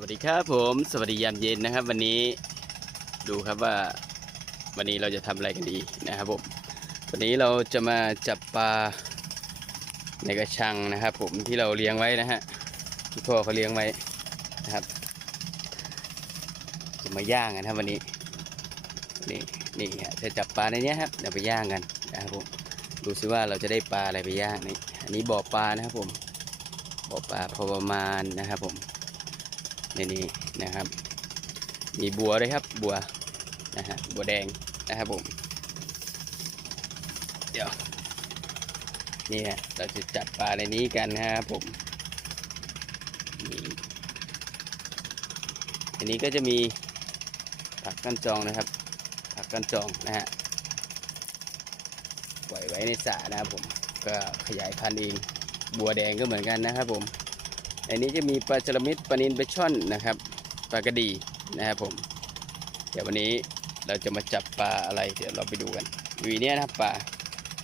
วัสดีครับผมสวัสดียามเย็นนะครับ วันนี้ดูครับว่าวันนี้เราจะทำอะไรกันดีนะครับผมวันนี้เราจะมาจับปลาในกระชังนะครับ ผมที่เราเลี้ยงไว้นะฮะที่พ่อเขาเลี้ยงไว้นะครับจะมาย่างกันครับวันนี้นี่นี่ฮะจะจับปลาในนี้ครับเดี๋ยวไปย่างกันนะครับผมดูซิว่าเราจะได้ปลาอะไรไปย่างนี่อันนี้บ่อปลานะครับผมบ่อปลาพอประมาณนะครับผม ในนี้นะครับ มีบัวด้วยครับบัวนะฮะบัวแดงนะครับผมเดี๋ยวนี่ฮะเราจะจับปลาในนี้กันนะครับผมนี่อันนี้ก็จะมีผักกันจองนะครับ ผักกันจองนะฮะปล่อยไว้ในสระนะครับผมก็ขยายพันธุ์เองบัวแดงก็เหมือนกันนะครับผม อันนี้จะมีปลาจระมิดปลานินปลาช่อนนะครับปลากระดีนะครับผม เดี๋ยววันนี้เราจะมาจับปลาอะไร เดี๋ยวเราไปดูกันวีเนี้ยนะครับปลา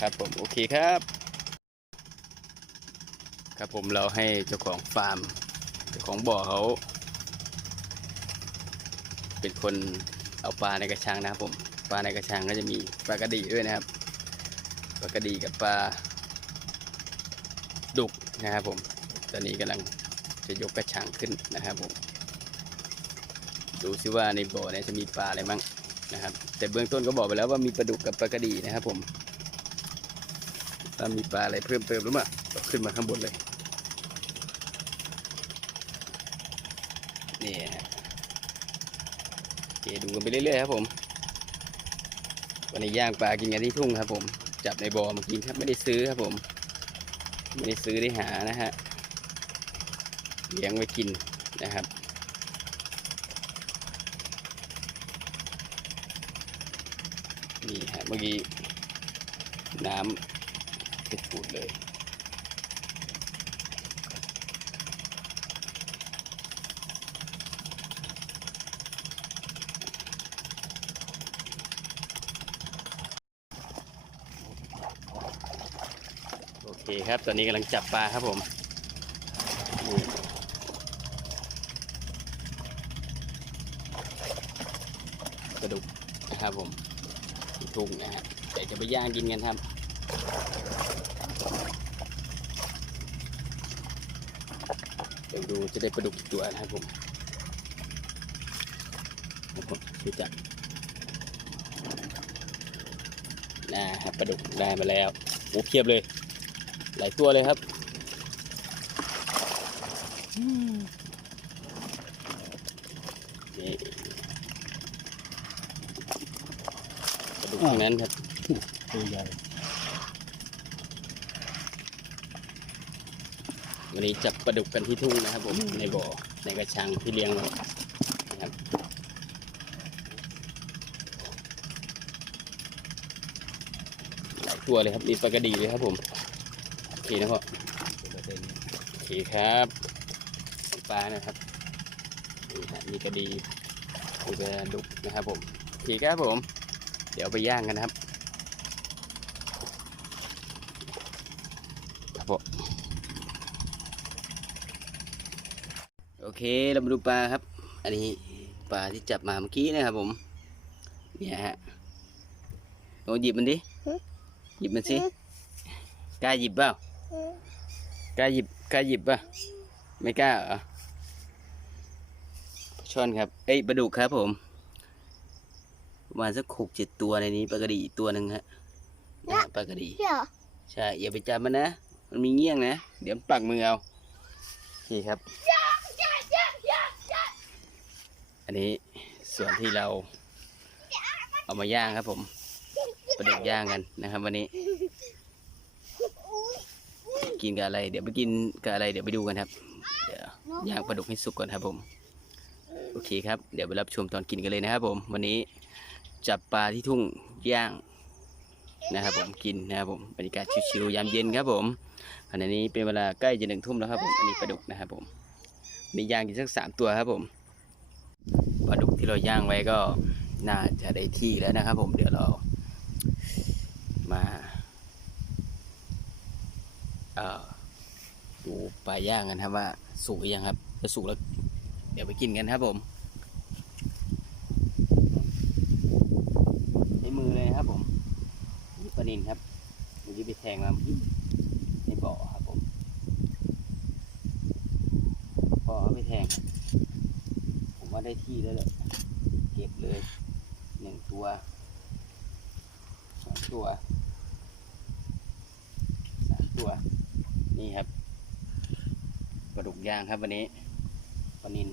ครับผมโอเคครับ ครับผมเราให้เจ้าของฟาร์มเจ้าของบ่อเขา เป็นคนเอาปลาในกระชังนะครับผมปลาในกระชังก็จะมีปลากระดีด้วยนะครับปลากระดีกับปลาดุกนะครับผมตอนนี้กำลัง จะยกกระชังขึ้นนะครับผมดูซิว่าในบ่อเนี่ยจะมีปลาอะไรบ้างนะครับ แต่เบื้องต้นก็บอกไปแล้วว่ามีปลาดุกกับปลากระดีนะครับ ผมถ้ามีปลาอะไรเพิ่มเติมหรือเปล่าขึ้นมาข้างบนเลยนี่ฮะโอเคดูกันไปเรื่อยๆครับผมวันนี้ย่างปลากินกันที่ทุ่งครับ ผม จับในบ่อมากินครับไม่ได้ซื้อครับผม ไม่ได้ซื้อได้หานะฮะ เลี้ยงไว้กินนะครับ นี่ฮะเมื่อกี้น้ำเป็นฟูดเลยโอเคครับ ตอนนี้กำลังจับปลาครับผมนี่ กระดูกนะ ครับผมทุ่งนะฮะแต่จะไปย่างกินกันครับเดี๋ยวดูจะได้ปลาดุกตัวนะครับผมนะครับดูจับนะครับปลาดุกได้มาแล้วโอ้เพียบเลย หลายตัวเลยครับนี่ กระดูกทั้งนั้นครับตัวใหญ่วันนี้จับปลาดุกกันที่ทุ่งนะครับผมในบ่อในกระชังที่เลี้ยงไว้นะครับหลายตัวเลยครับมีปลากระดีเลยครับผมโอเคนะพ่อโอเคครับปลานะครับนี่ฮะมีกระดีมีปลาดุกนะครับผมโอเคครับผม เดี๋ยวไปย่างกันนะครับครับผมโอเคเรามาดูปลาครับ อันนี้ปลาที่จับมาเมื่อกี้นะครับผม เนี่ยฮะโอ้หยิบมันดิ หยิบมันสิ กล้าหยิบเปล่ากล้าหยิบ กล้าหยิบป่ะ ไม่กล้าเหรอช่อนครับ เอ้ยปลาดุกครับผม ประมาณสักหกเจ็ดตัวในนี้ปลากระดีอีกตัวหนึ่งฮะนะฮะปลากระดีเดี๋ยวใช่อย่าไปจับมันนะ มันมีเงี้ยงนะ เดี๋ยวมันปักมือเอานี่ครับ อันนี้ส่วนที่เรา เอามาย่างครับผมปลาดุกย่างกันนะครับ วันนี้ กินกับอะไร เดี๋ยวไปกินกับอะไร เดี๋ยวไปดูกันครับ เดี๋ยวย่างปลาดุกให้สุกก่อนครับผม โอเคครับ เดี๋ยวไปรับชมตอนกินกันเลยนะครับผม วันนี้ จับปลาที่ทุ่งย่างนะครับผมกินนะครับผมบรรยากาศชิวๆยามเย็นครับผมขณะนี้เป็นเวลาใกล้จะหนึ่งทุ่มแล้วครับผมอันนี้ปลาดุกนะครับผมมีย่างกินสักสามตัวครับผมปลาดุกที่เราย่างไว้ก็น่าจะได้ที่แล้วนะครับ ผมเดี๋ยวเรามาเอ่อดูปลาย่างกันครับว่าสุกยังครับถ้าสุกแล้วเดี๋ยวไปกินกันครับผมใช้มือเลยนะครับผม นินครับเมื่อกี้ไปแทงมาในบ่อครับผมพอเอาไปแทง ผมว่าได้ที่แล้วแหละเก็บเลยหนึ่งตัวสองตัวสามตัว นี่ครับปลาดุกยางครับวันนี้ปนิน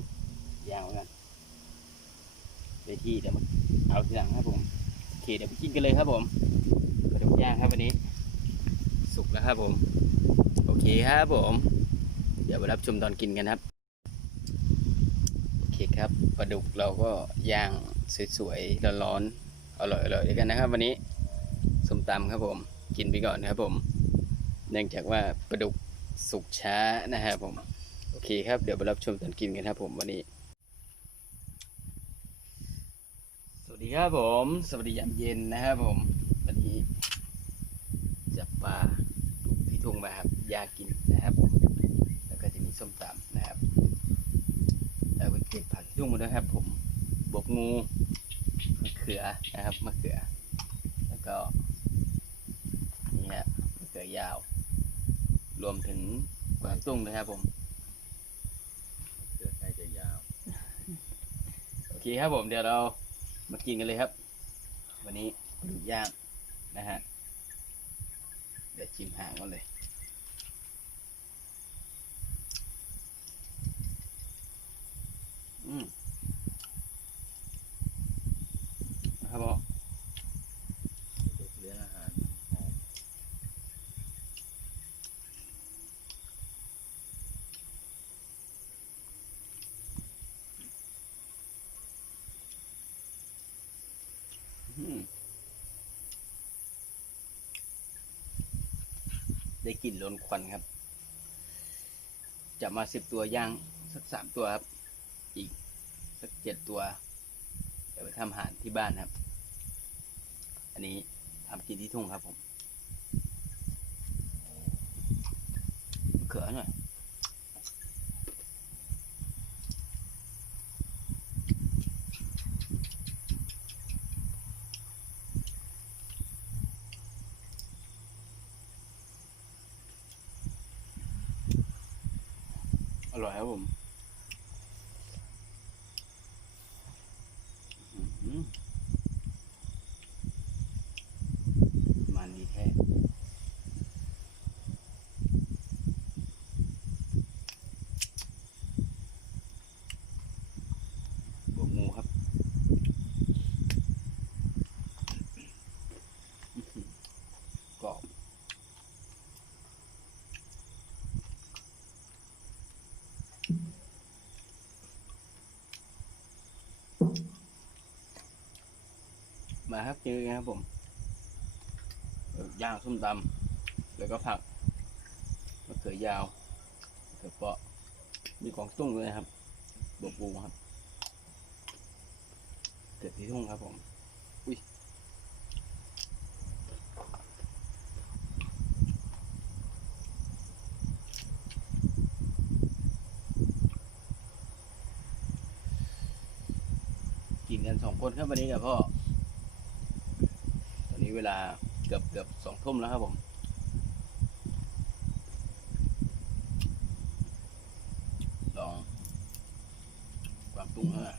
ยางเหมือนกันได้ที่เดี๋ยวมาเอาทีหลังครับผมโอเคเดี๋ยวไปกินกันเลยครับผม ย่างครับวันนี้ สุกแล้วครับผม โอเคครับผม เดี๋ยวไปรับชมตอนกินกันครับ โอเคครับปลาดุกเราก็ย่างสวยๆร้อนๆอร่อยๆด้วยกันนะครับ วันนี้ส้มตำครับผม กินไปก่อนนะครับผม เนื่องจากว่าปลาดุกสุกช้านะครับผม โอเคครับเดี๋ยวไปรับชมตอนกินกันครับผมวันนี้สวัสดีครับผม สวัสดียามเย็นนะครับผมวันนี้ จับปลาที่ทุ่งมาครับยากินนะครับ แล้วก็จะมีส้มตำนะครับแล้วไปเก็บผักที่ทุ่งมาด้วยครับ ผมบกงูมะเขือนะครับมะเขือ แล้วก็นี่ฮะมะเขือยาว รวมถึงกวางตุ้งนะครับผมเสื้อใครจะยาวโอเคครับผมเดี๋ยวเรามากินกันเลยครับ วันนี้ปลาดุกย่างนะฮะ ชิมหางก่อนเลย อืมนะครับผม เด็กเลี้ยงอาหารหอม อืม ได้กลิ่นลนควันครับ จะมาสิบตัวย่างสักสามตัวครับ อีกสักเจ็ดตัวเดี๋ยวไปทำอาหารที่บ้านครับ อันนี้ทำกินที่ทุ่งครับผมเขือหน่อย ร่อยครับผมอื้อหือมันดีแท้บวกงูครับอื้อหือกรอบ มาครับกินกันครับผมย่างส้มตำแล้วก็ผักมะเขือยาวมะเขือเปราะมีของตุ้งด้วยนะครับบวกปูครับเกิดที่ทุ่งครับผม นกันสองคนครับวันนี้กับพ่อ ตอนนี้เวลาเกือบเกือบสองทุ่มแล้วครับผม ลองความตุ้งฮะ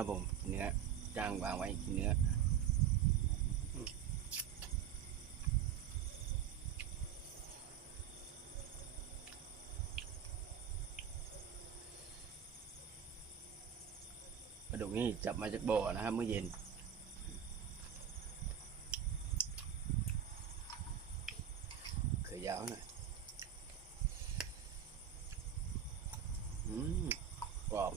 ครับผม เนื้อจ้างวางไว้เนื้ออืมปลาดุกนี่จับมาจากบ่อนะครับเมื่อเย็นเคยยาวหน่อยอืมกรอบ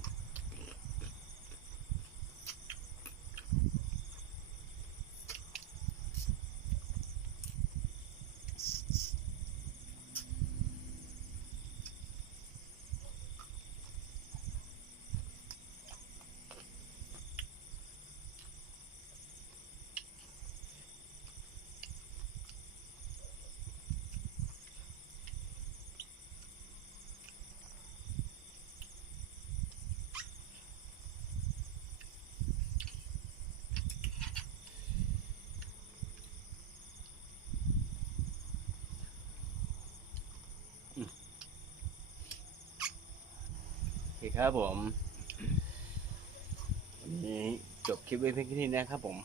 เคครับผมวันนี้จบคลิปไว้เพียงแค่นี้นะครับผม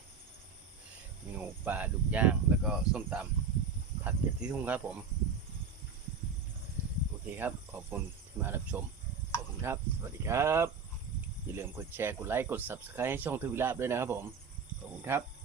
เมนูปลาดุกย่างแล้วก็ส้มตำผัดเก็บที่ทุ่งครับผม โอเคครับ ขอบคุณที่มารับชม ขอบคุณครับ สวัสดีครับ อย่าลืมกดแชร์ กดไลค์ กด subscribe ให้ช่องทวิลาบด้วยนะครับผม ขอบคุณครับ